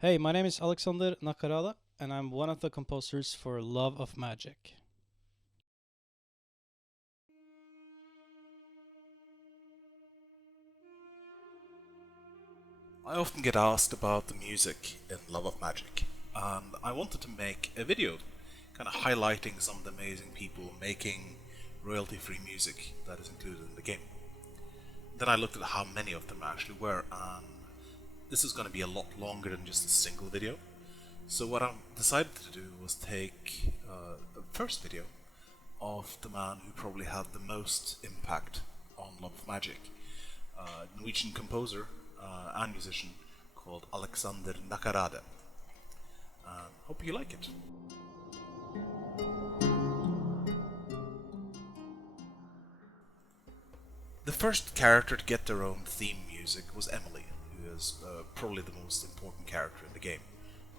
Hey, my name is Alexander Nakarada, and I'm one of the composers for Love of Magic. I often get asked about the music in Love of Magic, and I wanted to make a video kind of highlighting some of the amazing people making royalty free music that is included in the game. Then I looked at how many of them actually were, and this is going to be a lot longer than just a single video. So, what I decided to do was take the first video of the man who probably had the most impact on Love of Magic, Norwegian composer and musician called Alexander Nakarada. Hope you like it. The first character to get their own theme music was Emily, who is probably the most important character in the game,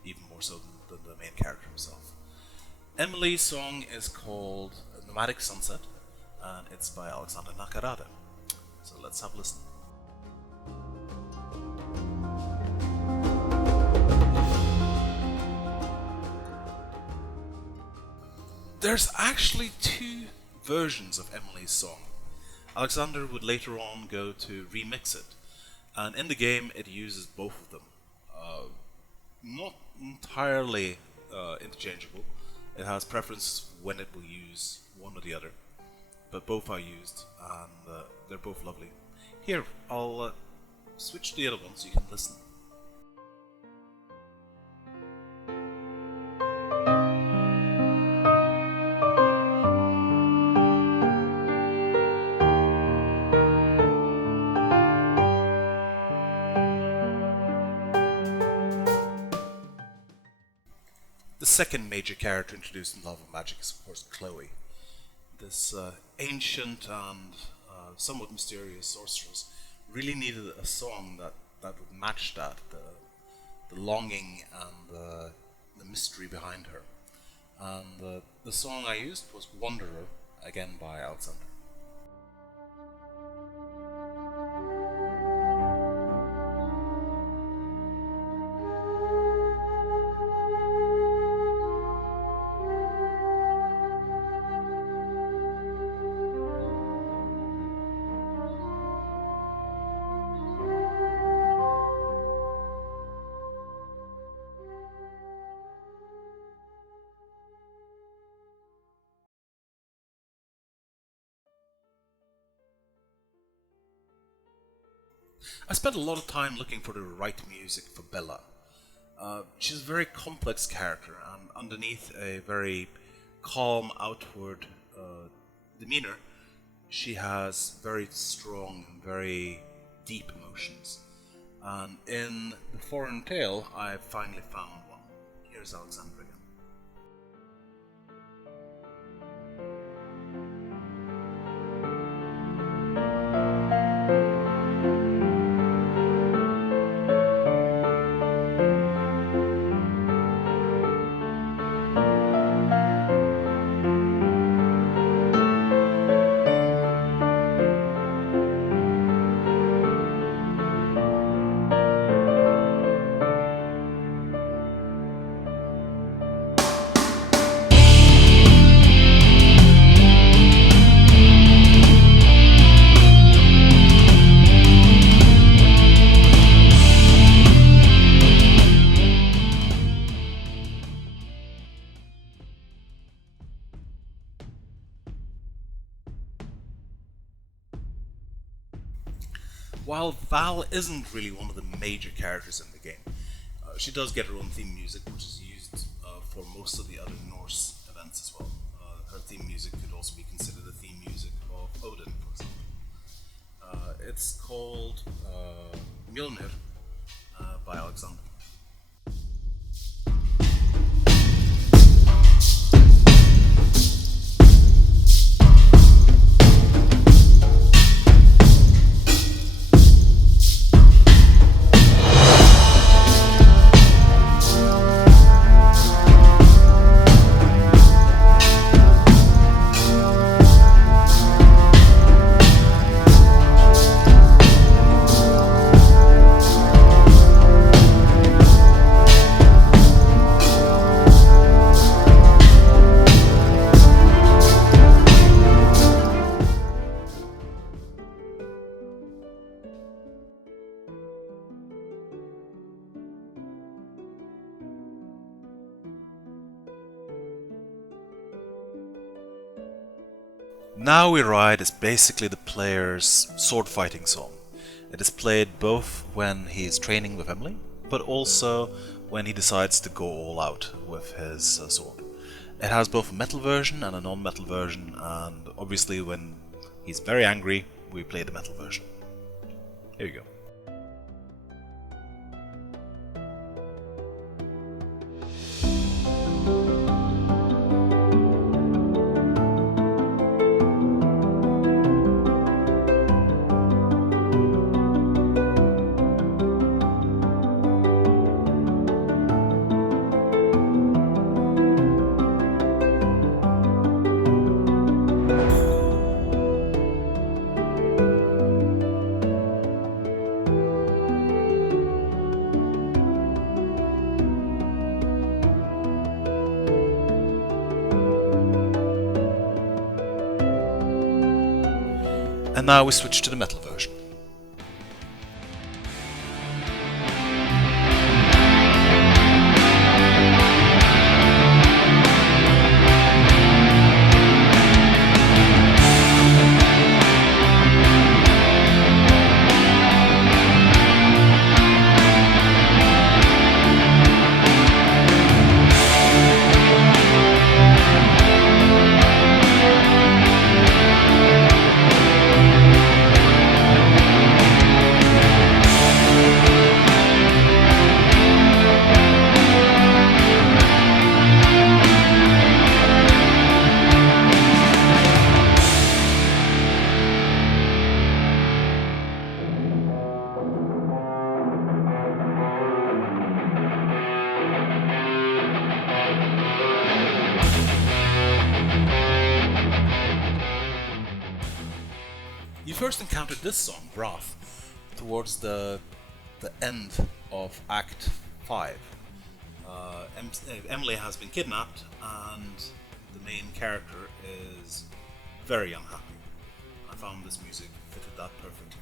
even more so than the main character himself. Emily's song is called Nomadic Sunset, and it's by Alexander Nakarada. So let's have a listen. There's actually two versions of Emily's song. Alexander would later on go to remix it, and in the game it uses both of them. Not entirely interchangeable. It has preference when it will use one or the other, but both are used, and they're both lovely. Here, I'll switch to the other one so you can listen. The second major character introduced in Love of Magic is, of course, Chloe. This ancient and somewhat mysterious sorceress really needed a song that would match that, the longing and the mystery behind her. And the song I used was Wanderer, again by Alexander. I spent a lot of time looking for the right music for Bella. She's a very complex character, and underneath a very calm outward demeanor, she has very strong, very deep emotions. And in the Foreign Tale, I finally found one. Here's Alexandra again. While Val isn't really one of the major characters in the game, she does get her own theme music, which is used for most of the other Norse events as well. Her theme music could also be considered the theme music of Odin, for example. It's called Mjolnir by Alexander. Now We Ride is basically the player's sword fighting song. It is played both when he is training with Emily, but also when he decides to go all out with his sword. It has both a metal version and a non-metal version, and obviously when he's very angry, we play the metal version. Here you go. And now we switch to the metal version. You first encountered this song, Wrath, towards the end of Act 5. Emily has been kidnapped and the main character is very unhappy. I found this music fitted that perfectly.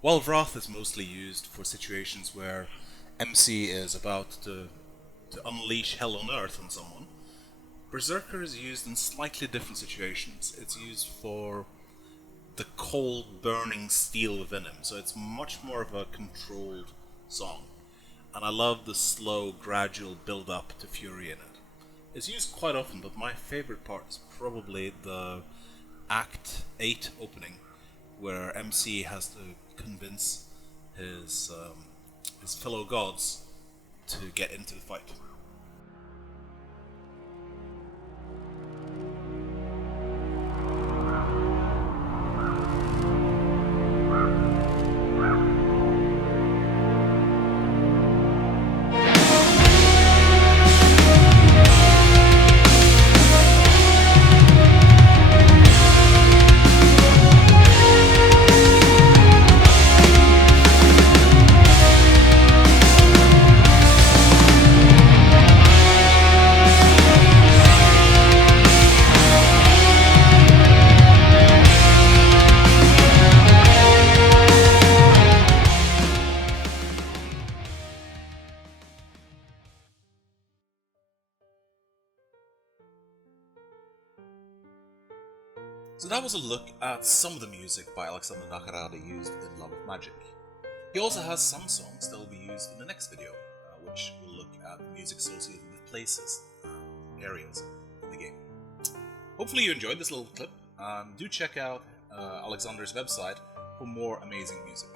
While Wrath is mostly used for situations where MC is about to unleash hell on earth on someone, Berserker is used in slightly different situations. It's used for the cold, burning steel within him, so it's much more of a controlled song. And I love the slow, gradual build-up to fury in it. It's used quite often, but my favorite part is probably the Act 8 opening, where MC has to convince his fellow gods to get into the fight. So that was a look at some of the music by Alexander Nakarada used in Love of Magic. He also has some songs that will be used in the next video, which will look at the music associated with places, areas in the game. Hopefully you enjoyed this little clip, and do check out Alexander's website for more amazing music.